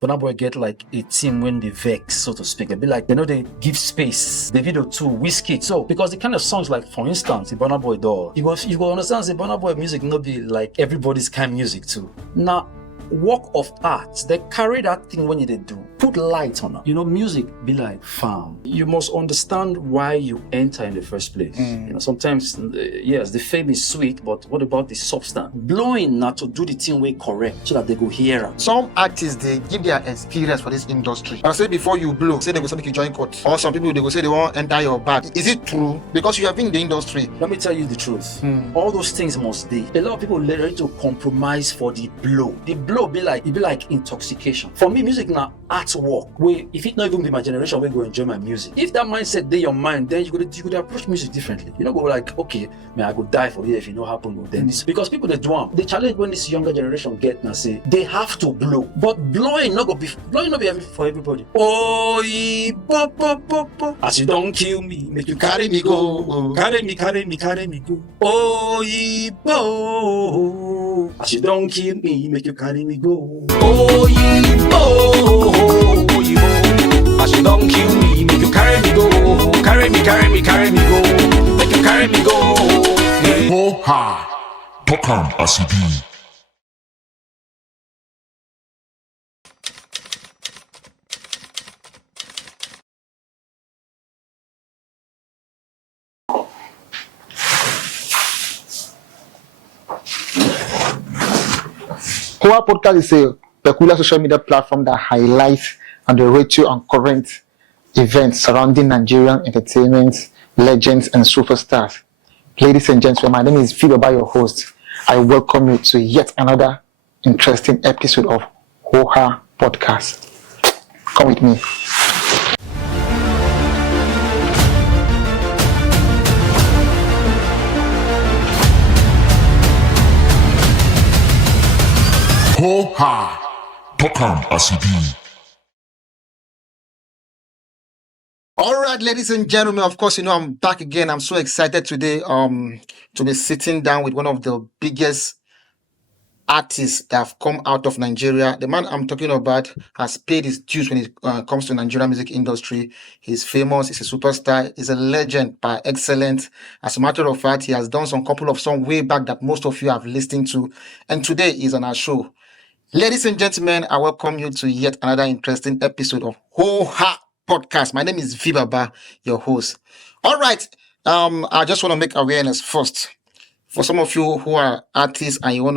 Burna Boy get like a team when they vex, so to speak. They be like, they give space. The video too, Whiskey. So because the kind of songs like, for instance, the Burna Boy doll, you go understand the Burna Boy music not be like everybody's kind of music too. Now, work of art, they carry that thing when they do. Put light on it. Music be like farm. You must understand why you enter in the first place. Sometimes, yes, the fame is sweet, but what about the substance? Blowing not to do the thing way correct so that they go hear it. Some artists, they give their experience for this industry. I say before you blow, say they go make you join court. Or some people, they go say they won't enter your bag. Is it true? Because you have been in the industry. Let me tell you the truth. All those things must be. A lot of people ready to compromise for the blow. The blow be like intoxication. For me, music now artwork. Where if it not even be my generation, we go enjoy my music. If that mindset dey your mind, then you could approach music differently. You know, go like, okay, man, I could die for it if it not happen. Then this because people they do them. The challenge when this younger generation get now say they have to blow, but blowing not be for everybody. Oh, pop, pop, pop, pop. As you don't kill me, make you carry me go, carry me go. Oh, as you don't kill me, make you carry me go. Oh, as you don't kill me, make you carry me go. Carry me go. Make you carry me go. Hohapodcast. Hohapodcast is a peculiar social media platform that highlights and narrates and current events surrounding Nigerian entertainment legends and superstars. Ladies and gentlemen, my name is Vibaba, your host. I welcome you to yet another interesting episode of Hohapodcast. Come with me. Hohapodcast. All right, ladies and gentlemen, of course, I'm back again. I'm so excited today to be sitting down with one of the biggest artists that have come out of Nigeria. The man I'm talking about has paid his dues when it comes to Nigerian music industry. He's famous, he's a superstar, he's a legend by excellence. As a matter of fact, he has done some couple of songs way back that most of you have listened to. And today he's on our show. Ladies and gentlemen, I welcome you to yet another interesting episode of Hohapodcast. My name is Vibaba, your host. All right, I just want to make awareness first. For some of you who are artists and you want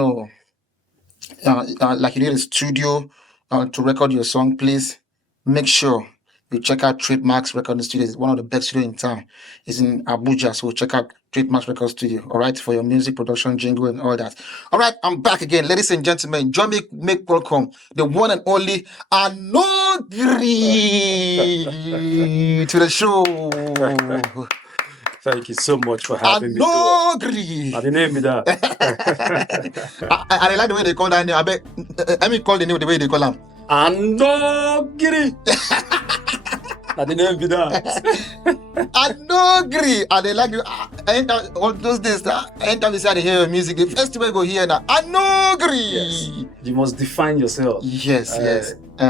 to, like you need a studio to record your song, please make sure you check out Trademarks Recording Studio. It's one of the best studios in town. It's in Abuja, so check out Trademarks Record Studio, all right, for your music production, jingle, and all that. All right, I'm back again. Ladies and gentlemen, join me, make welcome the one and only Anogiri to the show. Thank you so much for having me. Anogiri. I didn't name me that. I like the way they call that name. Let me call the name the way they call him. Anogiri. I didn't name me that. Anogiri. And they like you. All those days, anytime you say they hear your music, the first time you go hear now, Anogiri. Yes. You must define yourself. Yes.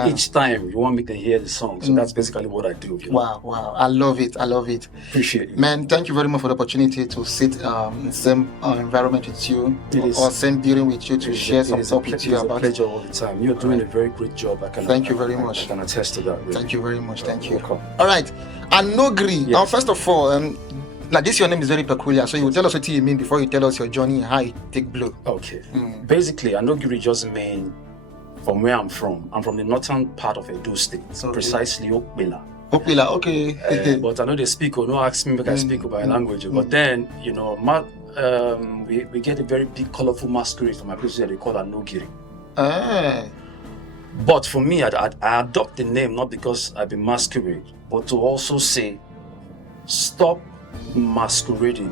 Each time you want me to hear the song. So that's basically what I do. Wow. I love it. Appreciate it. Man, thank you very much for the opportunity to sit in the same environment with you or same building with you to share some talk with you about it. It's a pleasure all the time. You're doing a very great job. Thank you very much. I can attest to that. Really. Thank you very much. Thank you. Welcome. All right. Anogiri. Yes. First of all, like this, your name is very peculiar. So you will tell us what you mean before you tell us your journey and how you take blow. Okay. Basically, Anogiri just mean from where I'm from. I'm from the northern part of Edo State, precisely Okpela. Okpela, okay. But I know they speak, or no ask me, I speak about language. But then, we get a very big, colorful masquerade from my place that they call Anogiri. But for me, I adopt the name not because I've been masquerade, but to also say, stop masquerading.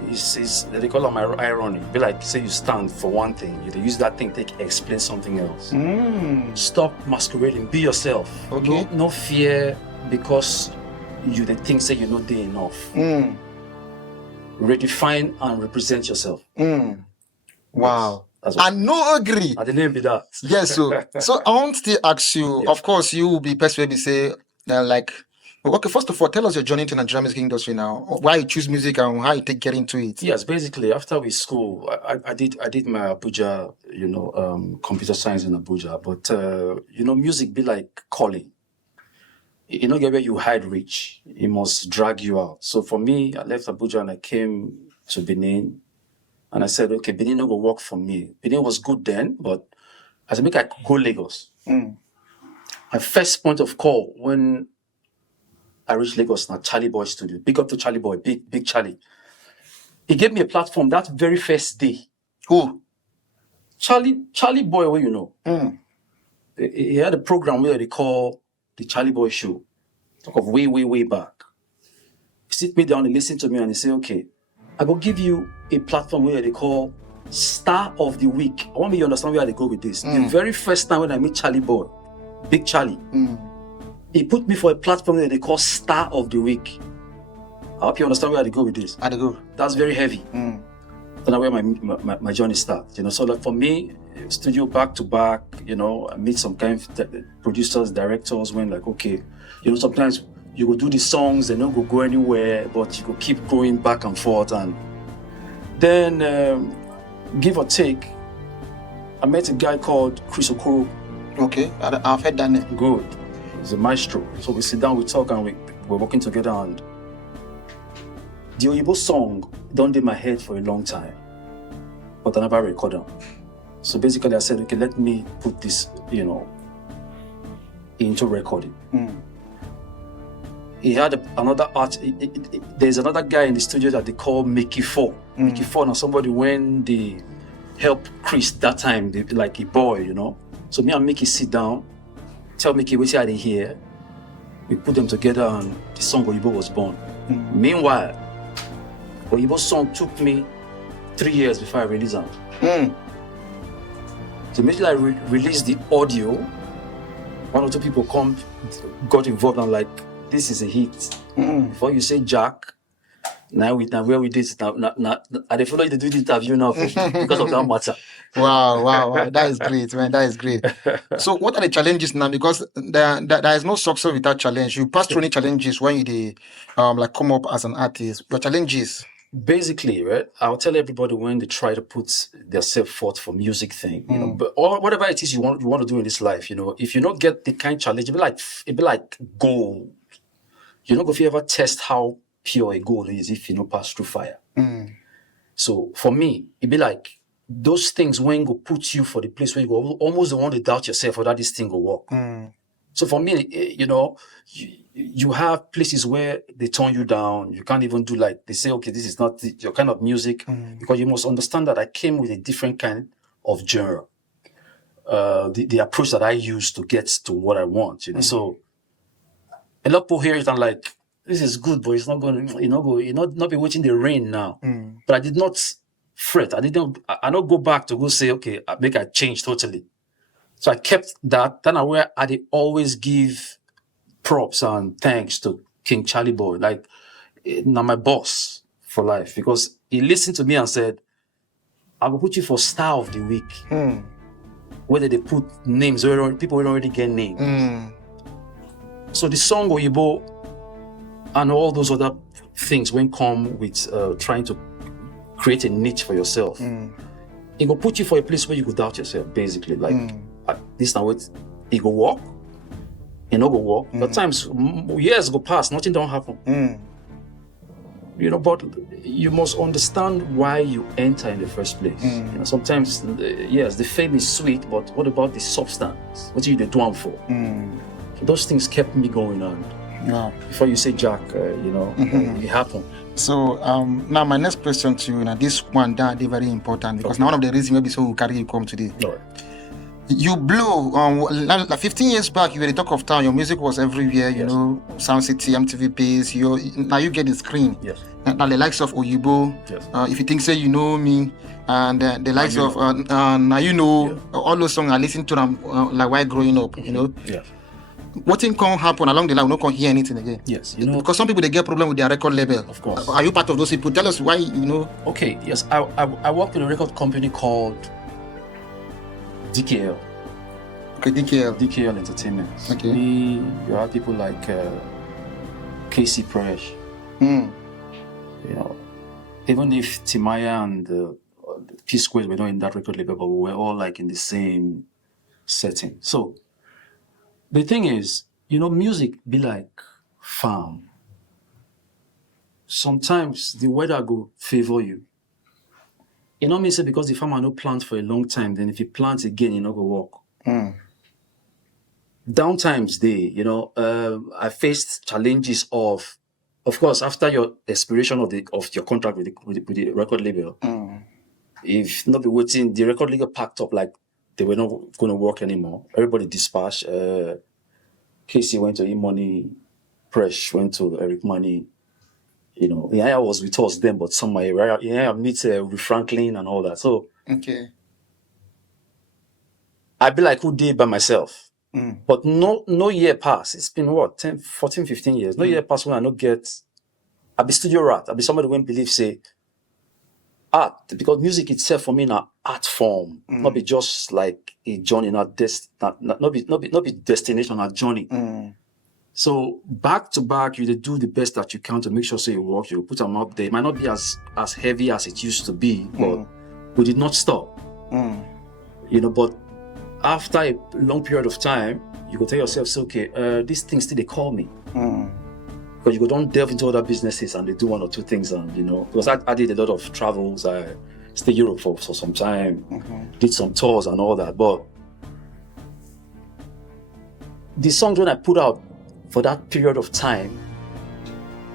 They call it my irony. Be like, say you stand for one thing, you use that thing to explain something else. Stop masquerading. Be yourself. Okay. No fear because you the thing say you're not doing enough. Mm. Redefine and represent yourself. Mm. Wow. That's what. Anogiri. And the name be that. Yes, so I want to still ask you, Yeah. of course, you will be person maybe say, like, okay, first of all, tell us your journey to Nigerian music industry now. Why you choose music and how you get into it. Yes, basically after we school, I did my Abuja, computer science in Abuja. But music be like calling. You know, get where you hide reach, it must drag you out. So for me, I left Abuja and I came to Benin, and I said, okay, Benin no go work for me. Benin was good then, but I said, make I go Lagos. My first point of call when I reached Lagos now, Charlie Boy Studio. Big up to Charlie Boy, big Charlie. He gave me a platform that very first day. Who? Charlie Boy, what you know? He had a program where they call the Charlie Boy Show. Talk of way back. He sit me down and listen to me and he say, okay, I will give you a platform where they call Star of the Week. I want me to understand where they go with this. The very first time when I meet Charlie Boy, Big Charlie, he put me for a platform that they call Star of the Week. I hope you understand where they go with this. How they go? That's very heavy. That's where my journey starts. So like for me, studio back to back, I meet some kind of producers, directors when like, okay, sometimes you will do the songs, they don't go anywhere, but you will keep going back and forth. And then, give or take, I met a guy called Chris Okoro. Okay, I've heard that name. Good. He's a maestro. So we sit down, we talk, and we're working together. And the Oyibo song don't in my head for a long time, but I never record them. So basically, I said, okay, let me put this, into recording. He had another art. There's another guy in the studio that they call Mickey Four. Mickey Four, now somebody when they help Chris that time, like a boy, So me and Mickey sit down, tell Mickey what I hear. We put them together and the song Oyibo was born. Meanwhile, Oyibo song took me 3 years before I released them. So immediately I released the audio, one or two people got involved and like, this is a hit. Before you say Jack, now where we did it now, I follow you to do the interview now because of that matter. Wow. That is great, man. That is great. So what are the challenges now? Because there is no success without challenge. You pass through any challenges when you come up as an artist. Your challenges. Basically, right? I'll tell everybody when they try to put themselves forth for music thing, but or whatever it is you want to do in this life, if you don't get the kind of challenge, it'd be like gold. You're not going to ever test how pure a gold is if you don't pass through fire. So for me, it'd be like those things when go put you for the place where you go almost don't want to doubt yourself whether this thing will work. So for me, you have places where they turn you down. You can't even do like, they say, okay, this is not your kind of music, because you must understand that I came with a different kind of genre. The approach that I use to get to what I want, So a lot of people hear it and like, this is good, but it's not going to, not be waiting the rain now. But I did not fret. I don't go back to go say, okay, make a change totally. So I kept that. Then I did always give props and thanks to King Charlie Boy, like now my boss for life, because he listened to me and said, I will put you for Star of the Week. Whether they put names, people will already get names. So the song Oyibo and all those other things when come with trying to create a niche for yourself, it will put you for a place where you could doubt yourself, basically. Like, this now it go walk, it no go walk. But times, years go past, nothing don't happen. But you must understand why you enter in the first place. Sometimes, yes, the fame is sweet, but what about the substance? What are you doing for? So those things kept me going on. Before you say Jack, it happened. So now my next question to you, this one that is very important, because now one of the reasons maybe so we carry you come today. All right. You blow like 15 years back, you were the talk of town. Your music was everywhere, Sound City, MTV Base. Now you get the screen. Yes. Now the likes of Oyibo. Yes. If you think say you know me, and the likes of now all those songs I listened to them like while growing up. Yes. What thing can happen along the line? We not hear anything again. Yes. Because some people they get problem with their record label. Of course. Are you part of those people? Tell us why. Okay. Yes. I worked with a record company called DKL. Okay, DKL. DKL Entertainment. Okay. You have people like KC Presh. You know, even if Timaya and the P Squares were not in that record label, but we were all like in the same setting. So the thing is, you know, music be like farm. Sometimes the weather go favor you. You know me say because the farmer no plant for a long time, then if he plants again, he not go work. Downtimes day, you know, I faced challenges of course, after your expiration of your contract with the record label, if not be waiting, the record label packed up like they were not going to work anymore. Everybody dispatched. Casey went to E-Money, Presh went to Eric Money. You know, I was with us then, but somewhere, I meet with Franklin and all that. So, Okay. I be like, who did by myself? But no year pass. It's been what, 10, 14, 15 years. No year pass when I not get, I be studio rat. I be somebody when believe say, art, because music itself for me na art form. Not be just like a journey, not be destination, a journey. So back to back, you do the best that you can to make sure so you work. You put them up there. It might not be as heavy as it used to be, but we did not stop. You know, but after a long period of time, you go tell yourself, so, okay, these things still they call me. Because you go don't delve into other businesses and they do one or two things, and you know, because I did a lot of travels. I stayed Europe for some time, did some tours and all that. But the songs when I put out for that period of time,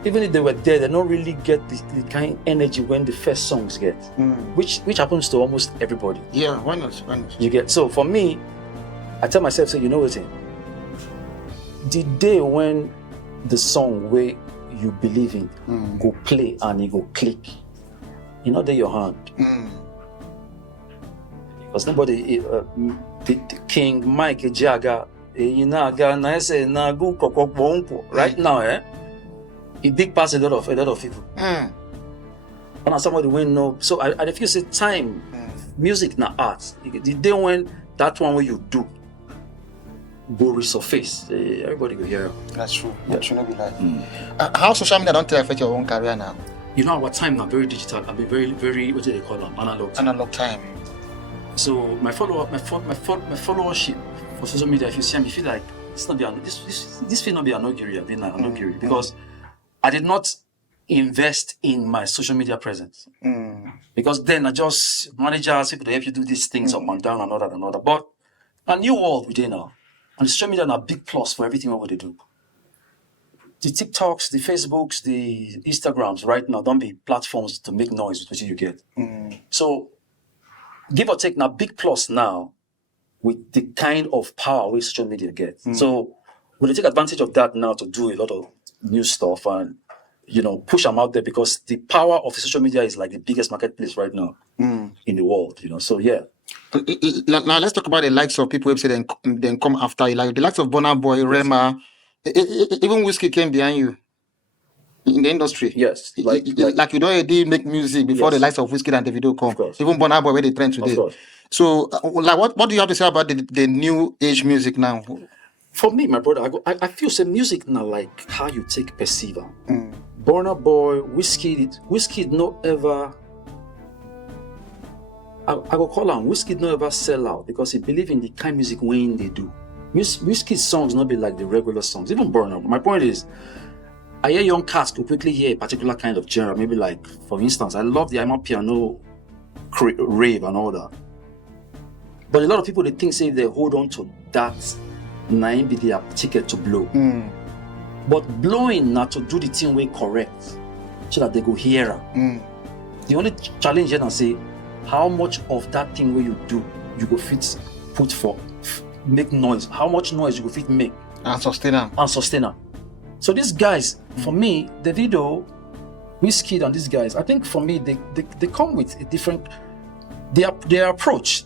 even if they were there, they don't really get the kind of energy when the first songs get, which happens to almost everybody. Yeah, why not? You get, so for me, I tell myself, so you know what, the day when the song where you believe in go play and it go click, you know, they're your hand. Because nobody, the King Mike Jagger, you know, right now, it big pass a lot of people. And as somebody when know, so I feel say time, music na art. The day when that one where you do go resurface, everybody will hear. That's true. That should not be like. How social media don't affect your own career now? You know, our time now very digital. I mean, very what do they call them? Analog time. Analog time. So my followership for social media, if you see me, you feel like this will not be Anogiri. I've been like Anogiri because I did not invest in my social media presence. Because then I just managers, people to help you do these things up and down and all that. But a new world within now. And social media are a big plus for everything what they do. The TikToks, the Facebooks, the Instagrams right now don't be platforms to make noise with what you get. So give or take now big plus now with the kind of power which social media gets. So we'll take advantage of that now to do a lot of new stuff and, you know, push them out there because the power of social media is like the biggest marketplace right now in the world, you know. So yeah. Now let's talk about the likes of people who say then come after you, like the likes of Burna Boy, Rema, even Whiskey came behind you in the industry. Yes. Like you don't already make music before the likes of Whiskey and the video come. Even Burna Boy where they trend today. So like what do you have to say about the new age music now? For me, my brother, I feel say music now like how you take perceiver. Burna Boy, Whiskey no ever. I go call him Whiskey no ever sell out because he believe in the kind of music when they do. Whiskey's songs not be like the regular songs. Even Burna. My point is, I hear young cats to quickly hear a particular kind of genre. Maybe like, for instance, I love the amapiano rave and all that. But a lot of people they think say they hold on to that, now be their ticket to blow. But blowing not to do the thing way correct, so that they go hear. The only challenge here now say, how much of that thing where you do, you go fit put for make noise. How much noise you go fit make and sustain them. So these guys, for me, the video, Whiskey and these guys, I think for me they come with a different their approach.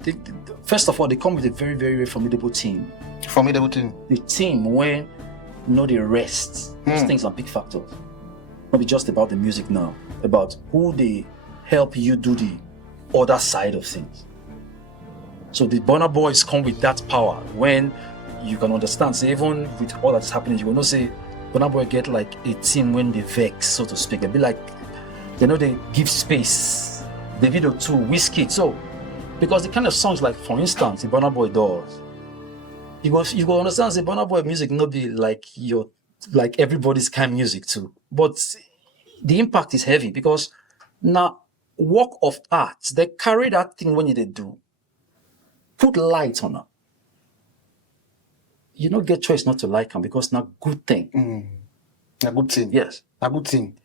First of all, they come with a very, very, very formidable team. The team when know the rest. These things are big factors. Not be just about the music now, about who they help you do the other side of things. So the Burna Boys come with that power when you can understand. So even with all that's happening, you will not say Burna Boy get like a team when they vex, so to speak. They'll be like, they give space. The video too, Whiskey. So because the kind of songs like, for instance, the Burna Boy does, you go understand the Burna Boy music not be like everybody's kind of music too. But the impact is heavy because now work of art, they carry that thing when they do. Put light on it. You don't get choice not to like them because not good thing. A good thing. Yes. A good thing.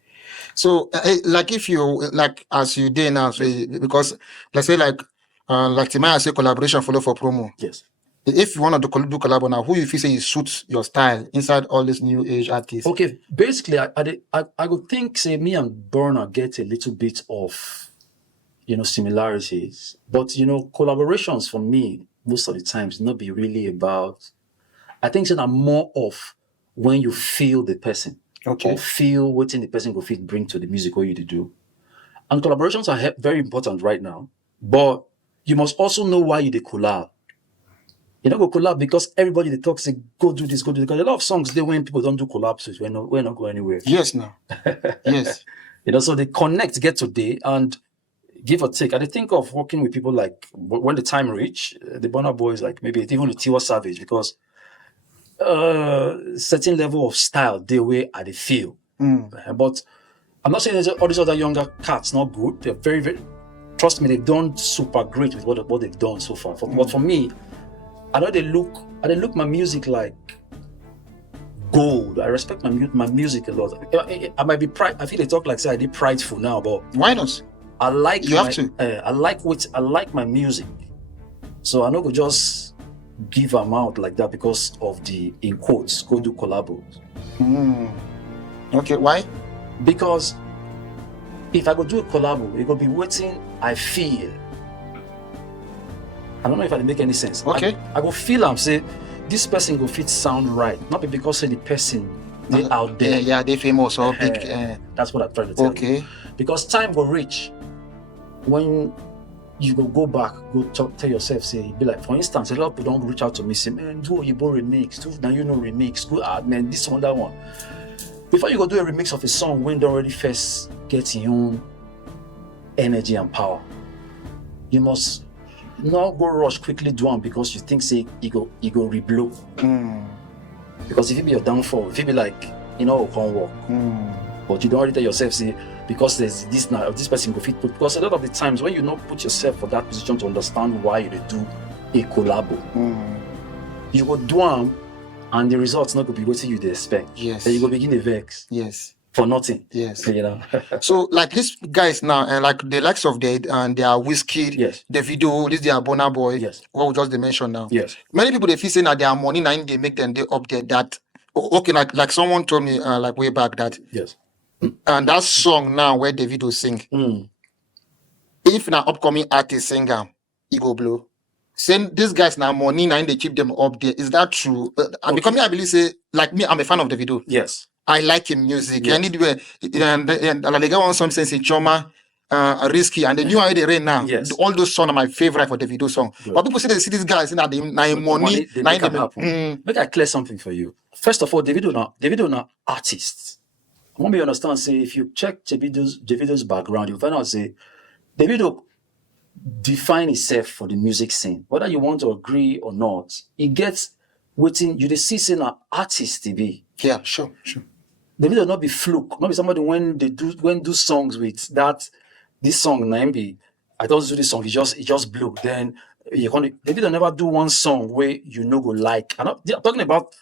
So, like if you, like as you did now, so because let's say like Timaya say collaboration follow for promo. Yes. If you want to do collab now, who you feel say it suits your style inside all these new age artists? Okay, basically, I would think, say, me and Burna get a little bit of, similarities. But, collaborations for me, most of the times, not be really about, I think that I'm more of when you feel the person. Okay. Or feel what the person will fit bring to the music or you to do. And collaborations are very important right now. But you must also know why you they collab. You don't go collab because everybody they talk say go do this, go do this. Because a lot of songs they when people don't do collabs, we're not going anywhere. Yes, now. Yes. So they connect, get today, and give or take. And I think of working with people like when the time reach, the Burna Boys, like maybe even the Tiwa Savage, because certain level of style they way I they feel. But I'm not saying all these other younger cats not good. They're very, very. Trust me, they've done super great with what they've done so far. But for me, I know they look my music like gold. I respect my music a lot. I might be pride. I feel they talk like say I did prideful now, but why not? I like you have to. I like my music, so I don't go just give them out like that because of the in quotes go do collabos. Okay, why? Because if I go do a collabo, it go be waiting. I feel. I don't know if I make any sense. Okay. I go feel and say this person go fit sound right, not be because say the person they out there. Yeah, they famous or big. That's what I'm trying to tell you. Okay. Because time will reach when you go back, tell yourself, say, be like, for instance, a lot of people don't reach out to me, say, man, do Oyibo remix, do now remix, go man, this one, that one. Before you go do a remix of a song, when don't already first get your own energy and power, you must not go rush quickly do one because you think say you go reblow. Because if it be your downfall, if it be like it can't work. But you don't already tell yourself say because there's this now this person go fit put, because a lot of the times when you not put yourself for that position to understand why you do a collabo, you go do them and the results not gonna be what you expect. Yes. Then you go begin the vex. Yes. For nothing. Yes. So like these guys now, and like the likes of they are Whiskey, yes. the video, this they are Burna Boy, yes. what we just they mentioned now. Yes. Many people they feel saying that their money now they make them they up there that okay, like someone told me like way back that yes. And that song now where the video sing, if an upcoming artist singer, he go blow. Saying these guys now money now they keep them up there. Is that true? And because me I believe say like me I'm a fan of the video. Yes. I like him music. Yes. And they got one song since in Choma, Risky, and the new idea right now. Yes. All those songs are my favorite for the video song. Good. But people say they see these guys in that they money, they make them happen. Make I clear something for you. First of all, Davido now artists. I want me to understand. Say if you check Davido's background, you find out say Davido define himself for the music scene. Whether you want to agree or not, he gets waiting. You see, say an artist to be. Yeah, sure. Davido will not be fluke, not be somebody when do songs with that. This song, Naimbi, I don't do this song. It just blew. Then Davido never do one song where you go like. I'm talking about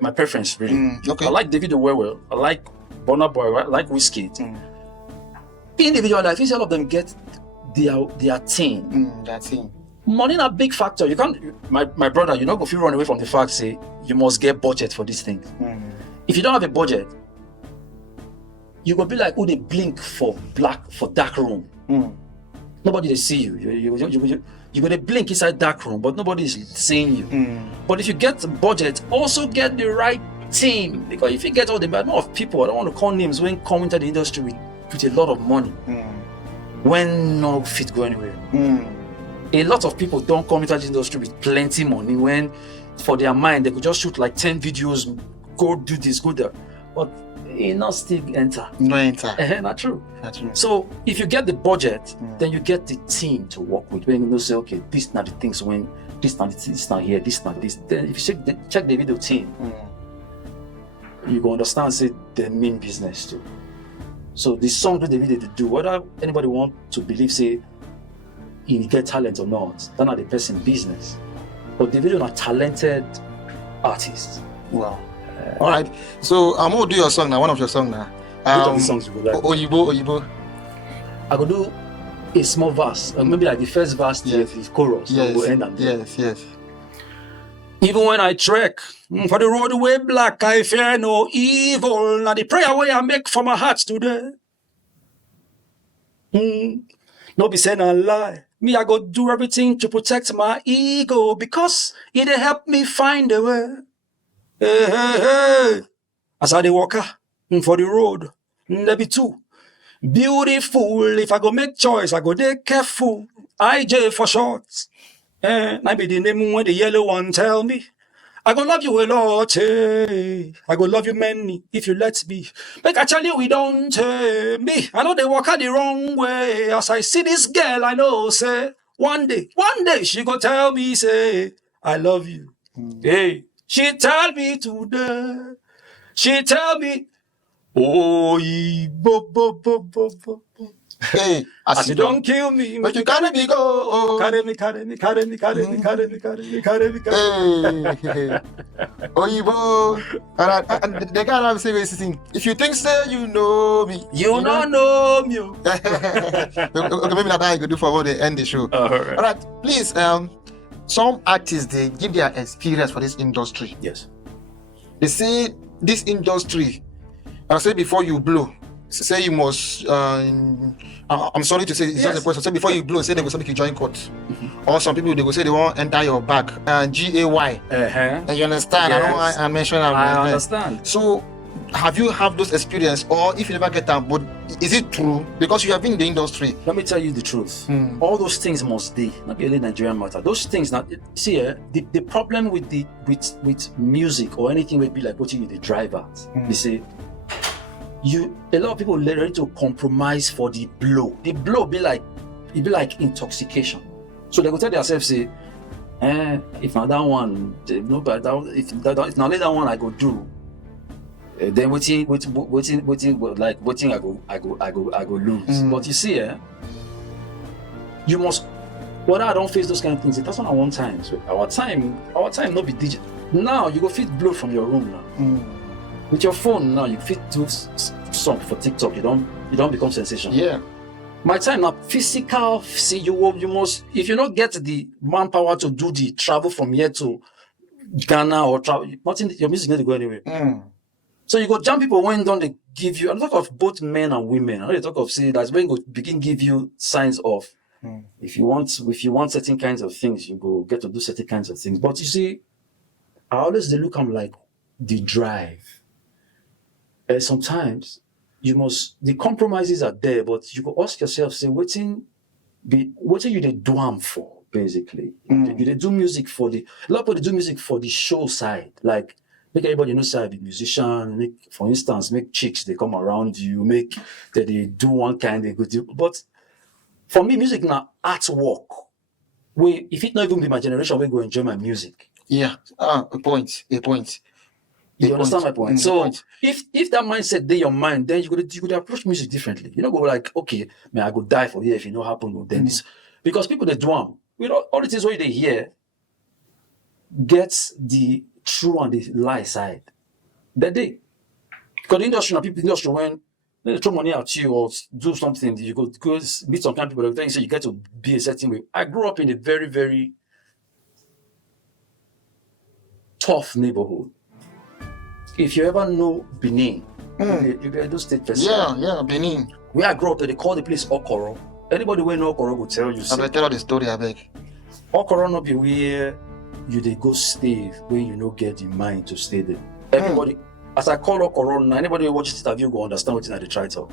my preference really. Okay. I like Davido well. I like Burna Boy. I like Whiskey. Individually, I think all of them get their team. That team. Money is a big factor. You can't. My brother, you're not going to run away from the fact. Say you must get budget for these things. If you don't have a budget, you go be like who they blink for dark room. Nobody they see you. You go to blink inside dark room, but nobody is seeing you. But if you get the budget, also get the right team. Because if you get all the amount of people, I don't want to call names, when come into the industry with a lot of money, when no fit go anywhere. A lot of people don't come into this industry with plenty money when for their mind they could just shoot like 10 videos, go do this, go there. But it not still enter. No enter. Not true. That's true. So if you get the budget, then you get the team to work with. When you say, okay, this not the things when this not here, this not this. Then if you check the video team, you go understand say the main business too. So the song that the video to do, whether anybody want to believe say he get talent or not, that's not the person business. But the video are talented artists. Wow. All right. So I'm gonna do your song now. One of your songs now. Which of the songs you would like? Oyibo. I could do a small verse, maybe like the first verse, the chorus, Yes. will end and Yes. Even when I trek for the road way black, I fear no evil. Now the prayer way I make for my heart today. No be saying a lie. Me, I go do everything to protect my ego because it help me find a way. Hey. As I dey walk for the road, there be two. Beautiful. If I go make choice, I go dey careful. IJ for short. I be the name when the yellow one tell me. I go love you a lot, I go love you many if you let me. Make I tell you we don't me. I know they walk out the wrong way. As I see this girl, I know say one day she go tell me say I love you. Hey, she tell me today. She tell me, oh, bo. Hey, As you don't kill me, but you carry me go. Carry me. Hey. Oyibo. And the guy I'm saying, if you think so, you know me. You don't know me. Okay, maybe that's how you could do for the end the show. All right. All right, please. Some artists they give their experience for this industry. Yes. They say this industry. I say before you blow. Say you must. I'm sorry to say it's just a question. Say before you blow, say they will say make you join court, or some people they will say they won't enter your back. GAY. And you understand? Yes. I don't want to mention. I understand. So, have you have those experience, or if you never get them, but is it true? Because you have been in the industry. Let me tell you the truth. All those things must be not be only Nigerian matter. Those things now. See, the problem with with music or anything would be like what you the drivers. You see. A lot of people ready to compromise for the blow. The blow be like intoxication. So they go tell themselves say, if not that one, if not that one I go do, then waiting I go lose. But you see, you must. Whether I don't face those kind of things, that's not our one time. So our time not be digital. Now you go fit blow from your room now. With your phone now, you fit do song for TikTok. You don't become sensation. Yeah. My time now, physical. See, you must. If you don't get the manpower to do the travel from here to Ghana or travel, your music need to go anywhere. So you go jam people when don't they give you. I talk of both men and women. I know they talk of say that's when go begin give you signs of. If you want certain kinds of things, you go get to do certain kinds of things. But you see, I always they look I'm like the drive. Sometimes the compromises are there, but you go ask yourself, say, what you they do am for, basically. You they do music for a lot of people they do music for the show side, like make everybody know say I be musician, for instance, make chicks they come around you, make that they do one kind they go do. But for me, music now artwork. If it not even be my generation, we go enjoy my music. Yeah. A point. You understand my point? So if that mindset there your mind, then you could approach music differently. You know, go like, okay, man, I go die for here if it not happen. Then this, because people they drum, all the things what they hear gets the true and the lie side. That day, because the industry when they throw money at you or do something, you go meet some kind of people. Then you say you get to be a certain way. I grew up in a very very tough neighborhood. If you ever know Benin, you be Edo State person. Yeah, Benin. Where I grew up, they call the place Okoro. Anybody who know Okoro will tell you. I will tell the story, I beg. Okoro not be where you they go stay when you don't get the mind to stay there. Everybody, as I call Okoro, anybody who watches this interview go understand what they try to talk.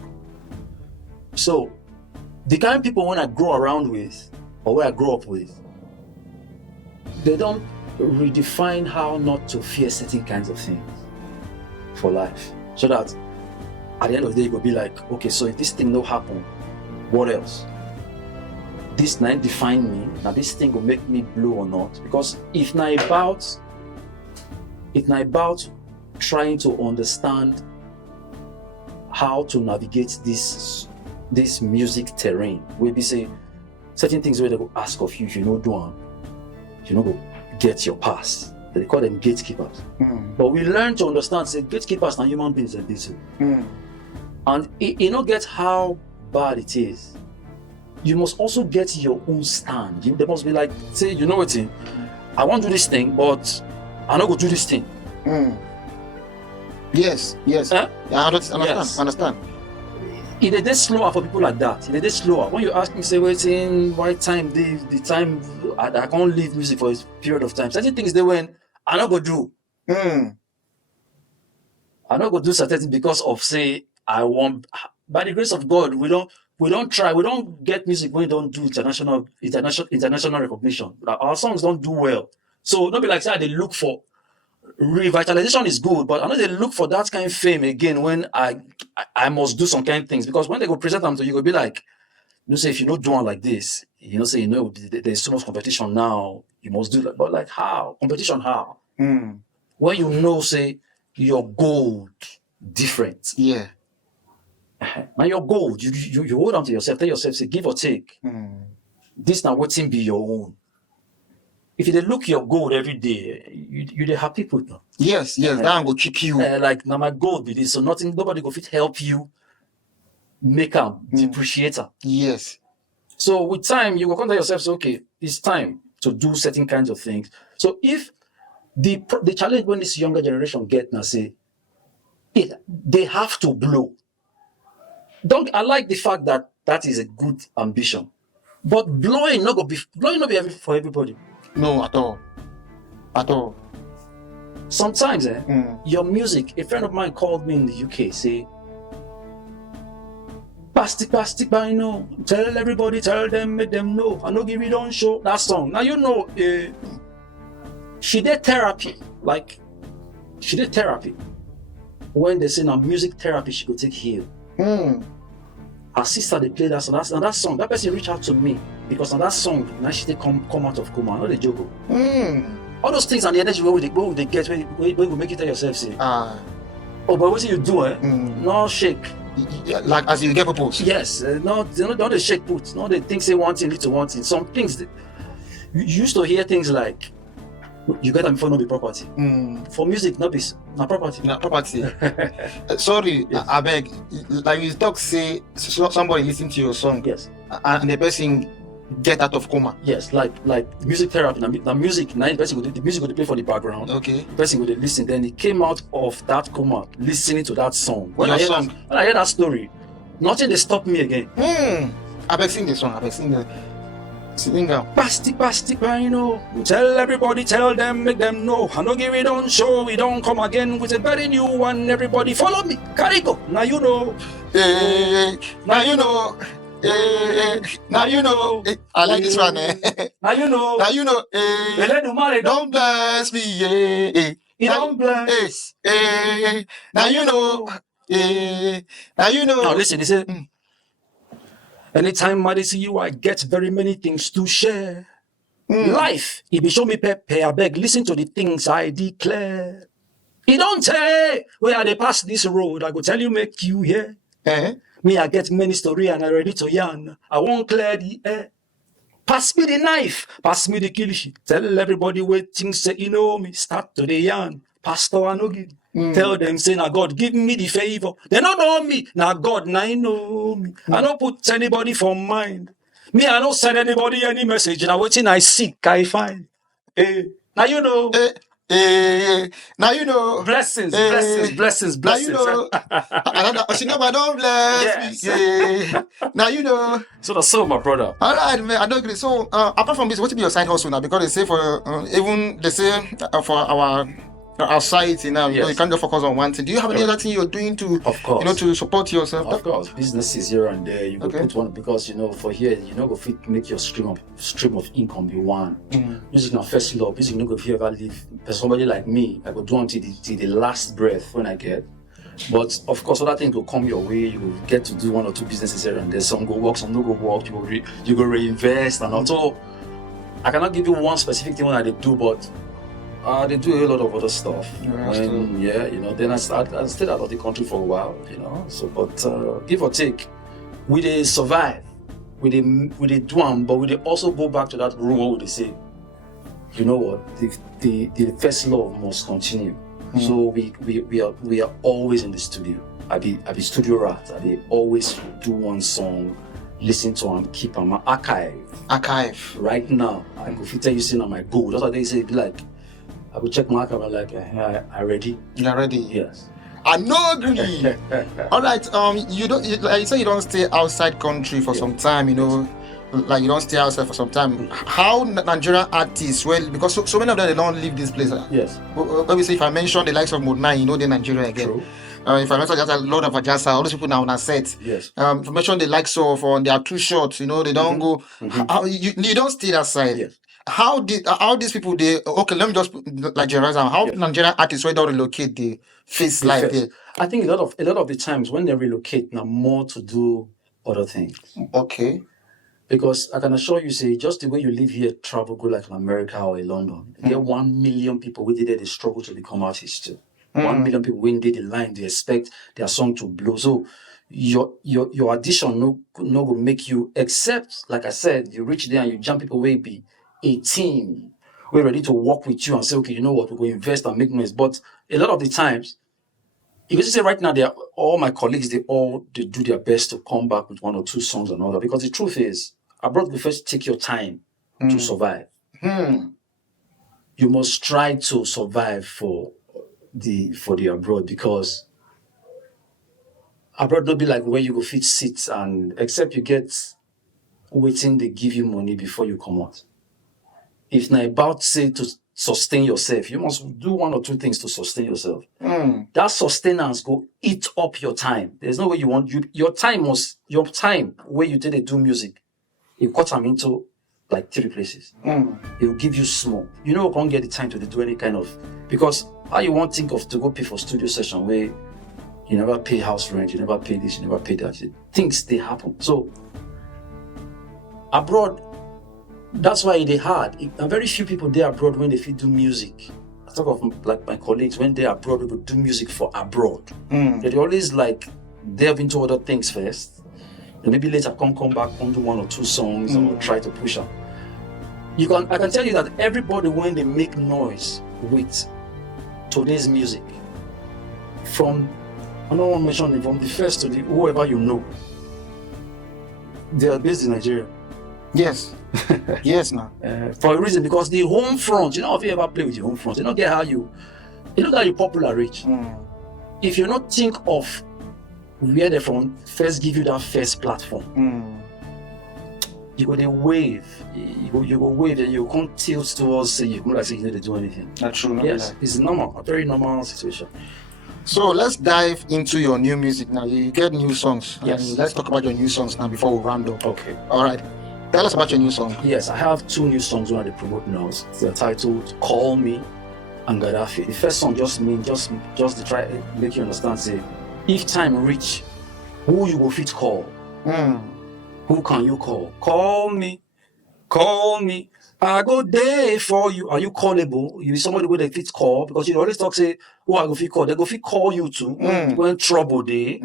So, the kind of people when I grow around with, or where I grew up with, they don't redefine how not to fear certain kinds of things for life. So that at the end of the day, you will be like, okay, so if this thing don't happen, what else? This now define me. Now this thing will make me blue or not. Because if not about trying to understand how to navigate this music terrain, where we say certain things where they will ask of you, if you know do them, you know go get your pass. They call them gatekeepers. But we learn to understand, say gatekeepers are human beings and this. And you know get how bad it is. You must also get your own stand. There must be like, say, you know what, I want to do this thing, but I'm not going to do this thing. Yes. Huh? I understand. Yes. Understand. It is slower for people like that. It is slower. When you ask me, say, waiting, why time, the time, I can't leave music for a period of time. Certain things they went, I'm not going to do. I'm not going to do certain things because of, say, I want, by the grace of God, we don't try, we don't get music when we don't do international recognition. Our songs don't do well. So don't be like, say, they look for revitalization is good, but I know they look for that kind of fame again when I must do some kind of things, because when they go present them to you, go be like, you say, if you don't do one like this, say, there's so much competition now, you must do that. But like, how? Competition, how? When you know, say, your gold different. Yeah. Now your gold, you hold on to yourself, tell yourself, say, give or take. This now waiting be your own. If you look your gold every day, you the happy people. Yes, that will keep you. Like now my gold be this, so nobody go fit help you make them depreciate them. Yes. So with time, you will come to yourself, say, okay, it's time to do certain kinds of things. So if the challenge when this younger generation get now, say, they have to blow. I like the fact that is a good ambition, but blowing not be for everybody. No, at all. Sometimes, your music. A friend of mine called me in the UK, say, "Plastic, I know. Tell everybody, tell them, make them know. Anogiri don't show that song." Now she did therapy. Like she did therapy. When they say now music therapy, she could take heal. Her sister they play that song. And that song, that person reached out to me because on that song now she take come out of coma. Not the joke. All those things and the energy where they get where you make it tell yourself say. Oh, but what you do? No shake. Like as you get proposed. Yes, not the shake put. Not the things say one thing lead to one thing. Some things you used to hear things like you get them before not be property. For music, not property. Not property. Sorry, yes. I beg. Like you talk, say somebody listen to your song. Yes. And the person get out of coma. Yes, like music therapy. The music, the person the music would play for the background. Okay. The person would listen. Then he came out of that coma listening to that song. When I hear that story, nothing they stop me again. I beg sing the song. I beg sing the. Plastic, I know. Tell everybody, tell them, make them know. Anogiri don't show, we don't come again with a very new one. Everybody follow me, carry go. Now you know. Now you know. Now you know. I like this one. Now you know. Now you know. Don't bless me. Don't bless. Now you know. Now you know. Now listen, he said. Anytime I see you, I get very many things to share. Life, if you show me pay, I beg, listen to the things I declare. He don't say, where they pass this road, I go tell you, make you hear. Me, I get many stories and I ready to yarn. I won't clear the air. Pass me the knife, pass me the kilishi. Tell everybody where things say, you know me, start to the yarn. Pastor Anogiri. Tell them, say, now God, give me the favor. They don't know me. Now God, now I know me. I don't put anybody for mind. Me, I don't send anybody any message. Now waiting, I seek, I find. Now you know. Now you know. Blessings. Now you know. She never don't bless me. Now you know. So that's so, my brother. All right, man. I don't agree. So apart from this, what will be your side hustle now? Because they say for even they say for our our society now. You Yes. can't just focus on one thing. Do you have any other thing you're doing to, Of course. to support yourself? Of course, businesses here and there. You go Okay. put one because for here go fit make your stream of income be one. Music na first love. Music no go fit ever leave. For somebody like me, I go do until the last breath when I get. But of course, other things will come your way. You will get to do one or two businesses here and there. Some go work, some no go work. You go reinvest, and also I cannot give you one specific thing that they do, but they do a lot of other stuff. Then I stayed out of the country for a while, So, but give or take, we they survive, we they do them, but we they also go back to that rule where they say, you know what, the first love must continue. So we are always in the studio. I be studio rat. I be always do one song, listen to them, keep them archive. Right now, I go fit tell you saying on my go. That's what they say. Be like, I will check my archive. I'm like, I ready. You're ready. Yes. Anogiri. All right. You don't. Like you say, you don't stay outside country for some time. Like you don't stay outside for some time. How Nigerian artists? Well, because so many of them they don't leave this place. Yes. Obviously, if I mention the likes of Burna, they're Nigeria again. True. If I mention just a lot of Ajasa, all those people now on a set. Yes. If I mention the likes of they are too short. They don't go. How, you don't stay that side. Yes. How these people okay? Let me just like generalize. How Nigerian artists when they relocate they face life there? I think a lot of the times when they relocate now more to do other things. Okay. Because I can assure you, say, just the way you live here, travel, go like in America or in London, there are 1 million people who did they struggle to become artists too. 1 million people when they the line, they expect their song to blow. So your audition no will make you, except, like I said, you reach there and you jump people way be a team. We're ready to work with you and say, okay, you know what, we're going to invest and make noise. But a lot of the times, you can say right now, all my colleagues, they do their best to come back with 1 or 2 songs and all that. Because the truth is, abroad, we first take your time to survive. You must try to survive for the abroad, because abroad not be like where you go fit sit and except you get waiting they give you money before you come out. If not about say to sustain yourself, you must do 1 or 2 things to sustain yourself. That sustenance go eat up your time. There's no way you want your time where you did do music. You cut them into like 3 places. It will give you small. You can't get the time to do any kind of, because how you want think of to go pay for studio session where you never pay house rent, you never pay this, you never pay that. Things they happen. So abroad, that's why they hard. Very few people there abroad when they fit do music. I talk of like my colleagues when they're abroad, they will do music for abroad. They always like delve into other things first. And maybe later come back onto 1 or 2 songs or try to push up. I can tell you that everybody when they make noise with today's music, from I don't want to mention it, from the first to the whoever they are based in Nigeria. Yes. Yes, now. For a reason, because the home front, if you ever play with your home front, get how you popular reach. If you not think of where they're from, first give you that first platform. You go the wave, you go wave, and you can't tilt towards say you like say you need to do anything. That's true. Yes, it's normal, a very normal situation. So let's dive into your new music now. You get new songs. Yes. And let's talk about your new songs now before we round up. Okay. All right. Tell us about your new song. Yes, I have 2 new songs when I promote now. They're titled "Call Me" and "Gaddafi." The first song just to try make you understand. Say, if time reach, who you go fit call? Who can you call? Call me. I go there for you. Are you callable? You be somebody where they fit call, because you always talk say, who I go fit call? They go fit call you too. When trouble day.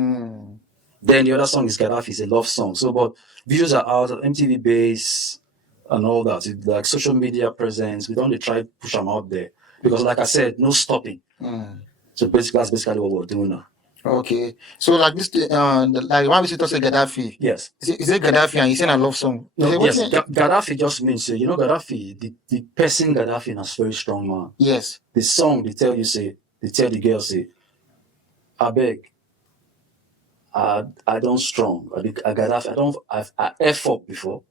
Then the other song is Gaddafi. It's a love song. So, but videos are out, MTV base and all that. It's like social media presence. We don't try to push them out there, because, like I said, no stopping. So basically, that's basically what we're doing now. Okay. So like this, like one visitor say Gaddafi. Yes. Is it Gaddafi and he's saying a love song? Yes. Gaddafi just means, Gaddafi, the person Gaddafi is very strong man. Yes. The song they tell the girl say, I beg. I don't strong. I Gaddafi. I F up before.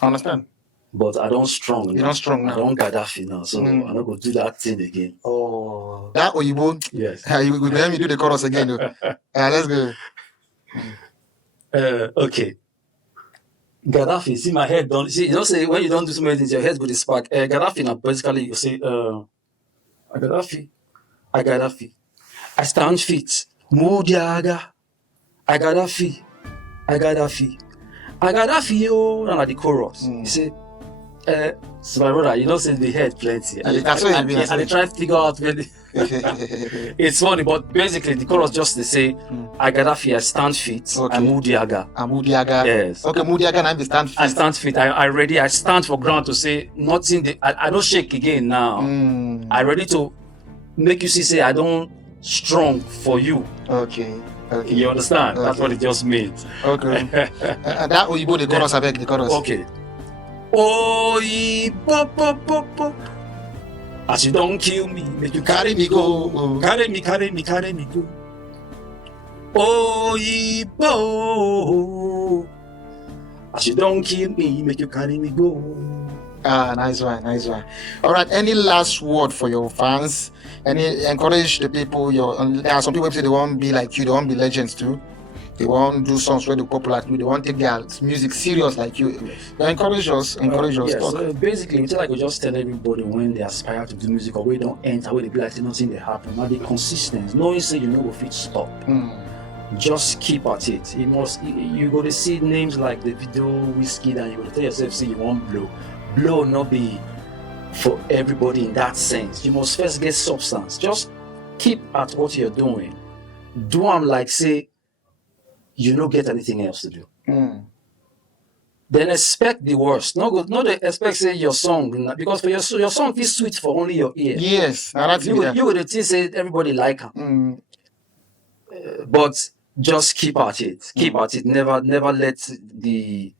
I understand. But I don't strong now. You don't strong now. I don't Gaddafi now, so I'm not going to do that thing again. Oh, that Oyibo. Yes. You will let me do the chorus again. Though. Let's go. Okay. Gaddafi, see my head don't see. You know, say when you don't do so many things, your head go to spark. Gaddafi now basically you say, Gaddafi, I stand fit. Mudiaga, Gaddafi, yo. And at the chorus, you say, so my brother, you know, say the head plenty. And they try to figure out where the it's funny, but basically the chorus just they say, I stand fit. Okay. Amudiaga. Yes. Okay, Mudiaga and I stand fit. I stand fit. I stand for ground to say nothing. I don't shake again now. I ready to make you see, say I don't strong for you. Okay. You understand? Okay. That's what it just means. Okay. That Oyibo, the chorus, I beg the chorus. Okay. Oyibo. As you don't kill me, make you carry me go. Carry me go. Oyibo. As you don't kill me, make you carry me go. Nice one. All right, any last word for your fans? Any encourage the people? There are some people who say they won't be like you, they won't be legends too. They won't do songs where they're popular too. They won't take their music serious like you. They encourage us. Yes, so basically, it's like we just tell everybody when they aspire to do music or we don't enter, where they be like, nothing they happen. Now, be consistent. Knowing say you know if it stop. Just keep at it. You go to see names like the video Whiskey, and you go to tell yourself, say you won't blow. Blow not be for everybody in that sense. You must first get substance. Just keep at what you're doing. Do them like say you don't get anything else to do. Then expect the worst. Not they expect say your song, because for your song is sweet for only your ear. Yes, You would think say everybody like them. But just keep at it. Keep at it. Never let the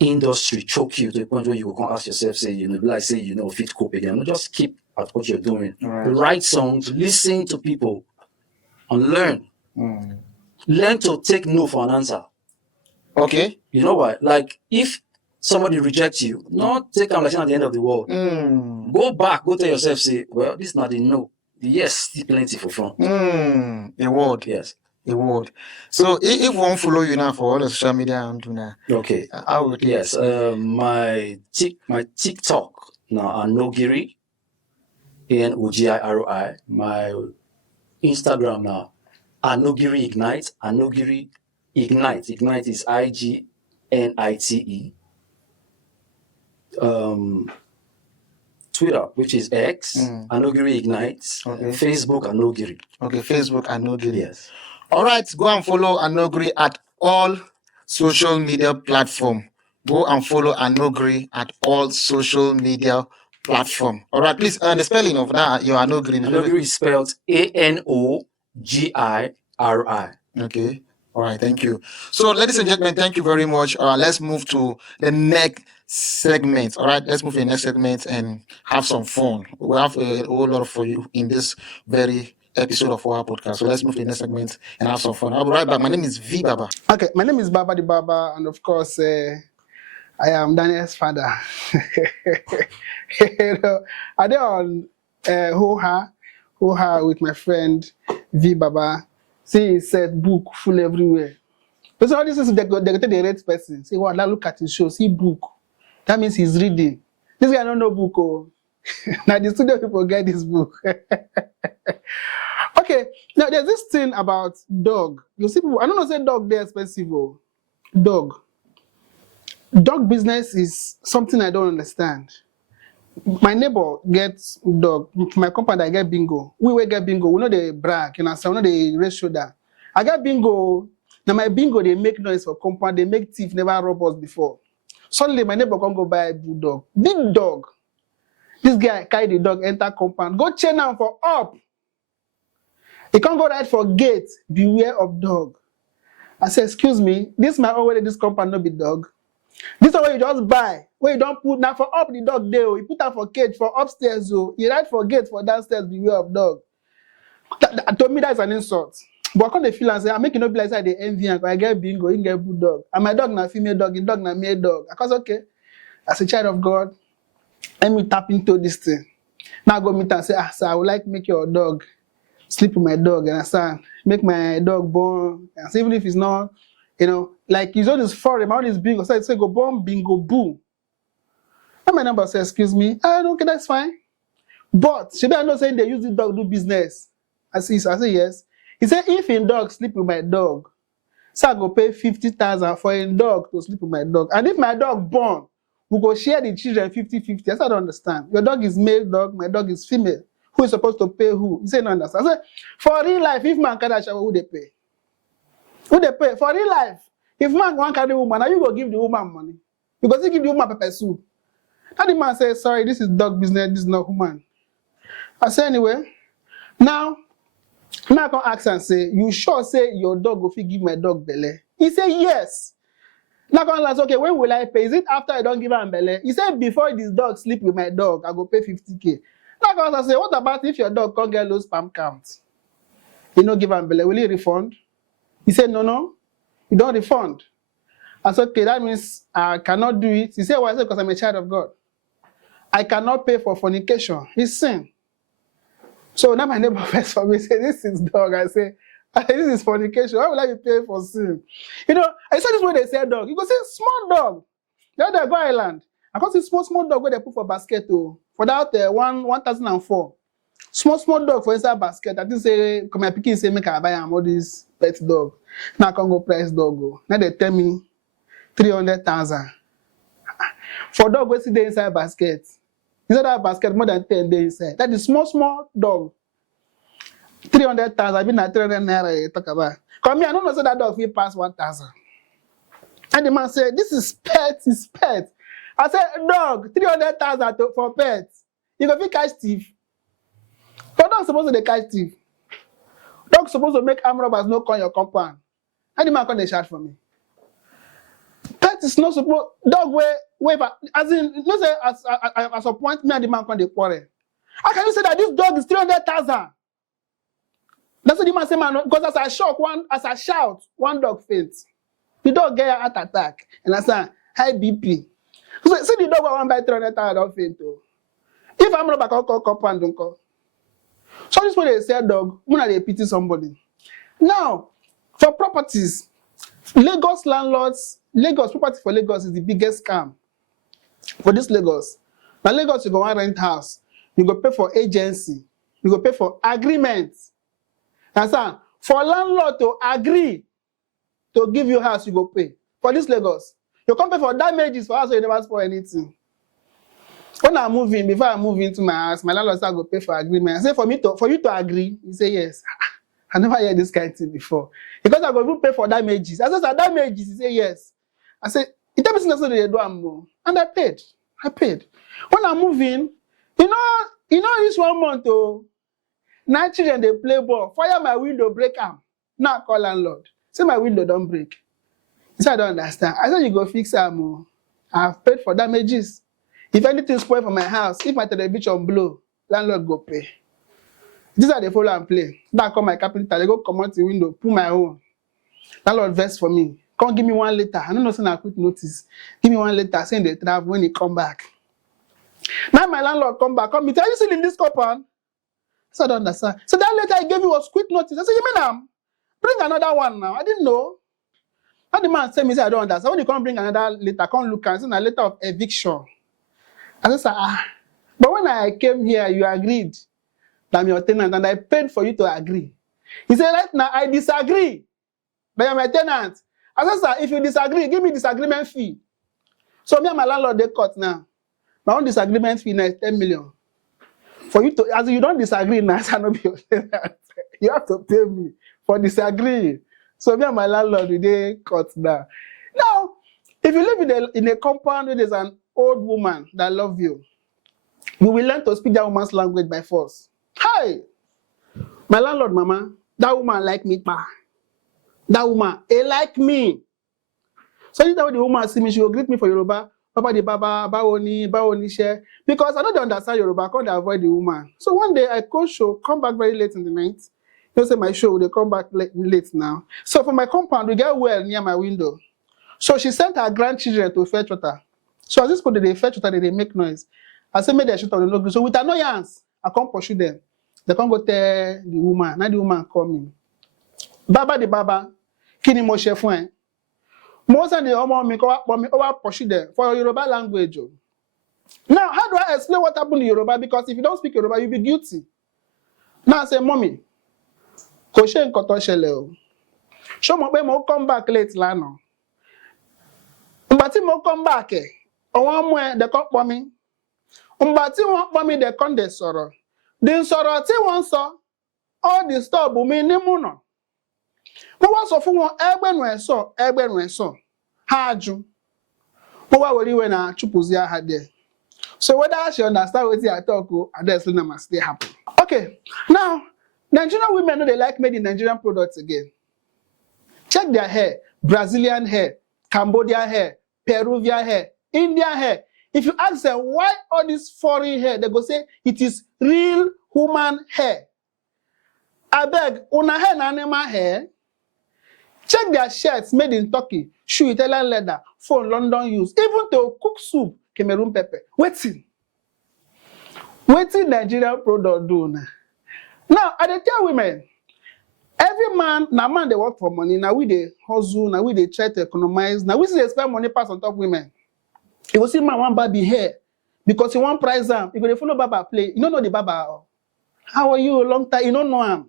industry choke you to the point where you will ask yourself, say, fit cope again. No, just keep at what you're doing. Right. Write songs, listen to people, and learn. Learn to take no for an answer. Okay. You know why? Like, if somebody rejects you, not take them like at the end of the world. Go back, go tell yourself, say, well, this is not the no. The yes, still plenty for front. A word. Yes. A word. So if one follow you now for all the social media and do now. Okay. How would you? Yes. My TikTok now Anogiri, Anogiri. My Instagram now Anogiri Ignite. Anogiri Ignite. Ignite is IGNITE. Twitter, which is X, Anogiri Ignite. Okay. Facebook Anogiri. Okay, Facebook Anogiri. Yes. All right, go and follow Anogiri at all social media platform. Go and follow Anogiri at all social media platform. All right, please, the spelling of that, your Anogiri. Anogiri is spelled ANOGIRI. Okay. All right, thank you. So, ladies and gentlemen, thank you very much. Let's move to the next segment. All right, let's move to the next segment and have some fun. We'll have a whole lot for you in this very episode of our podcast. So let's move to the next segment and have some fun. I'll be right back. My name is V Baba. Okay, my name is Baba the Baba, and of course, I am Daniel's father. I did on Hoha with my friend V Baba. See, he said book full everywhere. But all this is they go take the red person. Say, well, look at his show. See book. That means he's reading. This guy don't know book. Oh. Now the studio people get this book. Okay, now there's this thing about dog. You see, people, I don't know, say dog they're expensive. Oh. Dog business is something I don't understand. My neighbor gets dog. My company I get bingo. We will get bingo. We know they brag, you know, so we know they raise shoulder. I got bingo. Now my bingo they make noise for compound. They make thief never rob us before. Suddenly my neighbor can go buy a bulldog, big dog. This guy carry the dog enter compound. Go chain am for up. He can't go right for gate. Beware of dog. I say, excuse me, this my already this compound no be dog. This is what you just buy. Where you don't put now for up the dog there. You put that for cage for upstairs. So you write for gate for downstairs. Beware of dog. To me that's an insult. But I can't feel and say I make it no be like they envy and I get bingo, you get bulldog. And my dog na female dog, your dog na male dog. I cause okay. as a child of God, let me tap into this thing. Now I go meet and say, sir, I would like to make your dog sleep with my dog, understand? Make my dog born, and even if it's not, like his own is foreign, my own is bingo. So I say, go born bingo boo. And my number says, excuse me, okay, that's fine. But she be not saying they use the dog to do business. I say yes. He said, if a dog sleep with my dog, so I go pay 50,000 for a dog to sleep with my dog. And if my dog born, we go share the children 50-50. I said, I don't understand. Your dog is male dog, my dog is female. Who is supposed to pay who? He said, no understand. I said, for real life, if man carry a shower, who they pay? Who they pay? For real life, if man want carry the woman, now you go give the woman money. Because he give the woman pepper soup. And the man says, sorry, this is dog business, this is not human. I said, anyway, now I can ask and say, you sure say your dog go fit give my dog belle? He said, yes. Now I can ask, okay, when will I pay? Is it after I don't give her belle? He said, before this dog sleep with my dog, I go pay 50K. Now I can say, what about if your dog can't get low sperm count? You know, give her belle, will he refund? He said, no, you don't refund. I said, okay, that means I cannot do it. He said, why? I said, because I'm a child of God. I cannot pay for fornication. It's sin. So now my neighbor first for me say, this is dog. I say, this is fornication. Why will I be paying for sin? I said this way they say dog. You go say small dog. The other go island. I can see small dog where they put for basket for that 1004. Small dog for inside basket. I think say, come my pikin say make I buy all this pet dog. Now I can go price dog. Now they tell me 300,000 for dog where see the inside basket. Inside that basket, more than 10 days inside. That is small dog. 300,000, I mean, 300 naira you talk about. Come here, I don't know so that dog will pass 1,000. And the man said, this is pet, it's pet. I said, dog, 300,000 for pet. You go fit catch thief. But dog supposed to catch thief. Dog supposed to make armed robbers no come your compound. And the man come dey shout for me. Pet is not supposed dog wave as in no say as a point me and the man come dey quarrel. How can you say that this dog is 300,000? That's what the man say, man, because as I shout, one dog faints. The dog get a heart attack. And I say, high BP. So see the dog want buy 300,000 don't faint. If I'm not back, I'll call compound, don't call. So this way they say dog, when they pity somebody. Now, for properties, Lagos property for Lagos is the biggest scam. For this Lagos. Now Lagos, you go and rent house. You go pay for agency. You go pay for agreement. Understand? For landlord to agree to give you house, you go pay. For this Lagos. You can't pay for damages for house so you never spoil anything. When I move in, before I move into my house, my landlord said I go pay for agreement. I say for you to agree, he say yes. I never heard this kind of thing before. Because I go even pay for damages. I said damages, he say yes. I said, it tell me something they do more. And I paid. When I move in, you know this 1 month, 9 children they play ball. Fire my window, break am. Now I call landlord. Say my window don't break. He said I don't understand. I said you go fix am. I've paid for damages. If anything spoil for my house, if my television blow, landlord go pay. These are the follow and play. Now I call my carpenter, they go come out the window, put my own. Landlord vest for me. Come give me 1 letter. I don't know, I quick notice. Give me 1 letter, saying they travel when he come back. Now my landlord come back, come meet. Are you still in this compound? So I don't understand. So that letter I gave you was quick notice. I said, you mean bring another one now. I didn't know. And the man said me, say, I don't understand. When you come bring another letter, come look and say a letter of eviction. I said, but when I came here, you agreed that I'm your tenant and I paid for you to agree. He said, right now, I disagree. But you're my tenant. I said, sir, if you disagree, give me disagreement fee. So me and my landlord, they cut now. My own disagreement fee now is 10 million. For you to, as you don't disagree now, I not be your tenant. You have to pay me for disagreeing. So me and my landlord, they cut now. Now, if you live in a compound where there's an old woman that loves you, you will learn to speak that woman's language by force. Hi! My landlord, mama, that woman like me, pa. That woman, they like me. So anytime the woman see me, she will greet me for Yoruba. Papa the Baba, Baoni share. Because I don't understand Yoruba, I can't avoid the woman. So one day I come back very late in the night. You say my show, they come back late now. So for my compound, we get well near my window. So she sent her grandchildren to fetch water. So as this people they fetch water, they make noise. I say make them shoot on the no gree. So with annoyance, I come pursue them. They come go tell the woman. Now the woman call me. Baba the Baba, kini mo ṣe fún ẹ? Most of the ọmọ mi over pursue them for Yoruba language. Now, how do I explain what happened in Yoruba? Because if you don't speak Yoruba, you'll be guilty. Now I say, mommy, kò ṣe nǹkan tó ṣẹlẹ̀ o. Ṣé mo pé mo come back late lánàá? Ìgbà tí mo come back àwọn ọmọ ẹ̀ dẹ̀ kọ́ pọ̀ mi. Ìgbà tí wọ́n pọ̀ mi dẹ̀ kọ́ dẹ̀ sọ̀rọ̀. Di sọ̀rọ̀ tí wọ́n sọ, all disturb mi ní múnà. Mo wá sọ fún wọn ẹgbẹ̀rún ẹ̀ sọ, ha jù. Mo wá wòrí wẹ̀ na chupuzi ha there. So whether she understand what I talk, I don't explain them as they happen. Okay, now Nigerian women know they like made in Nigerian products again. Check their hair: Brazilian hair, Cambodian hair, Peruvian hair, Indian hair. If you ask them why all this foreign hair, they go say it is real human hair. I beg, una hair na animal hair. Check their shirts made in Turkey, shoe Italian leather, phone London use, even to cook soup. Cameroon pepper. Waiting Nigerian product do now. Now, I dey tell women, every man they work for money. Now we they hustle. Now we they try to economize. Now we see they spend money pass on top women. You will see man want Barbie hair because he want price am. You go dey follow Baba play. You don't know the Baba. How are you? A long time. You don't know him.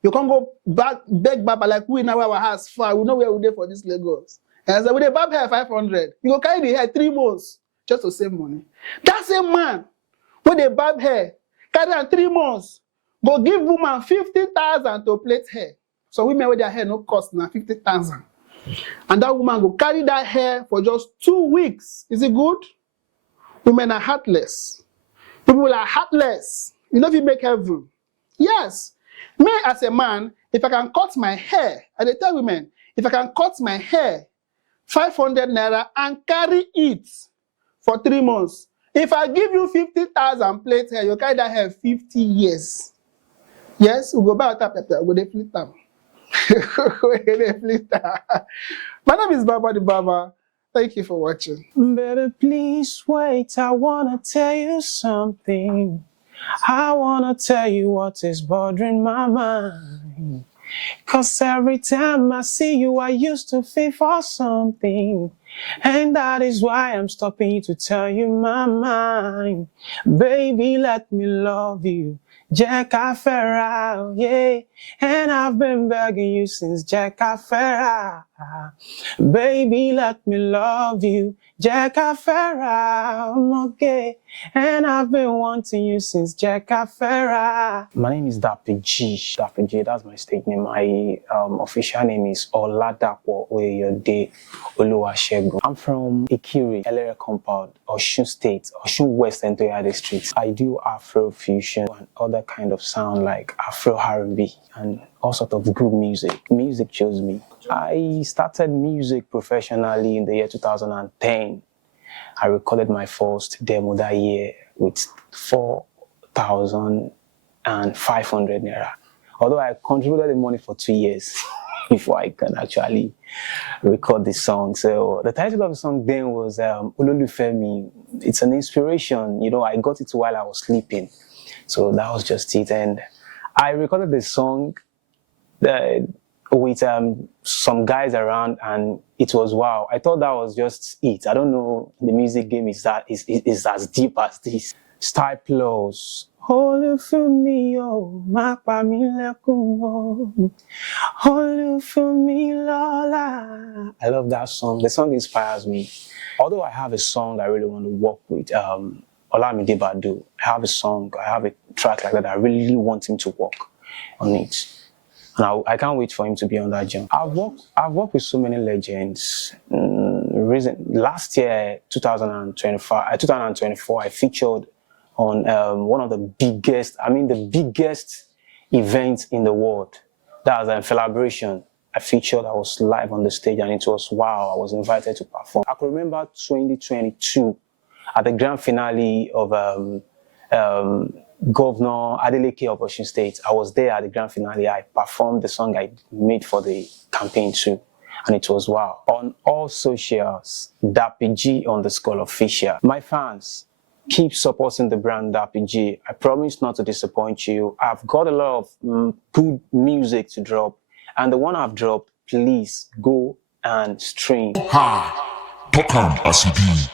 You can't go back beg Baba like we now our house far. We know where we dey for this Lagos. And I said, we dey barb hair 500. You go carry the hair 3 months. Just to save money. That's a man with a barb hair, carry on 3 months, go give woman 50,000 to plait hair. So women with their hair no cost now 50,000. And that woman go carry that hair for just 2 weeks. Is it good? Women are heartless. People are heartless. You know if you make heaven. Yes. Me as a man, if I can cut my hair, and they tell women, if I can cut my hair 500 naira and carry it for 3 months. If I give you 50,000 plates hair, you carry that hair 50 years. Yes, we go buy a pepper, we go dey flip them. My name is Baba the Baba. Thank you for watching. Better please wait, I wanna tell you something. I wanna tell you what is bothering my mind. 'Cause every time I see you, I used to feel for something. And that is why I'm stopping to tell you my mind. Baby, let me love you. Jack Afera, yeah. And I've been begging you since Jack Afera. Baby, let me love you. Jack Afera, okay. And I've been wanting you since Jack Afera. My name is Dapi G. Dapi G, that's my stage name. My official name is Oladapo Oyeyode Oluwasegun. I'm from Ikiri, Elere Compound, Osun State, Osun West Entoya District. I do Afro fusion and other kind of sound like Afro R&B and all sorts of good music. Music chose me. I started music professionally in the year 2010. I recorded my first demo that year with 4,500 naira. Although I contributed the money for 2 years before I can actually record the song. So the title of the song then was Ololufemi. It's an inspiration, you know, I got it while I was sleeping. So that was just it. And I recorded the song with some guys around, and it was wow. I thought that was just it. I don't know the music game is as deep as this. Style plus. Olufemi o, ma pa mi lekun o. Olufemi lola. I love that song. The song inspires me. Although I have a song I really want to work with, Olamide Badu. I have a track like that I really want him to work on it. And I can't wait for him to be on that jump. I've worked with so many legends. Last year, 2024, I featured on one of the biggest events in the world. That was a celebration. I was live on the stage, and it was wow. I was invited to perform. I could remember 2022 at the grand finale of Governor Adeleke of Osun State. I was there at the grand finale. I performed the song I made for the campaign too. and it was wow. On all socials, DappyG_official. My fans, keep supporting the brand DappyG. I promise not to disappoint you. I've got a lot of good music to drop, and the one I've dropped, please go and stream. Pokam ACB.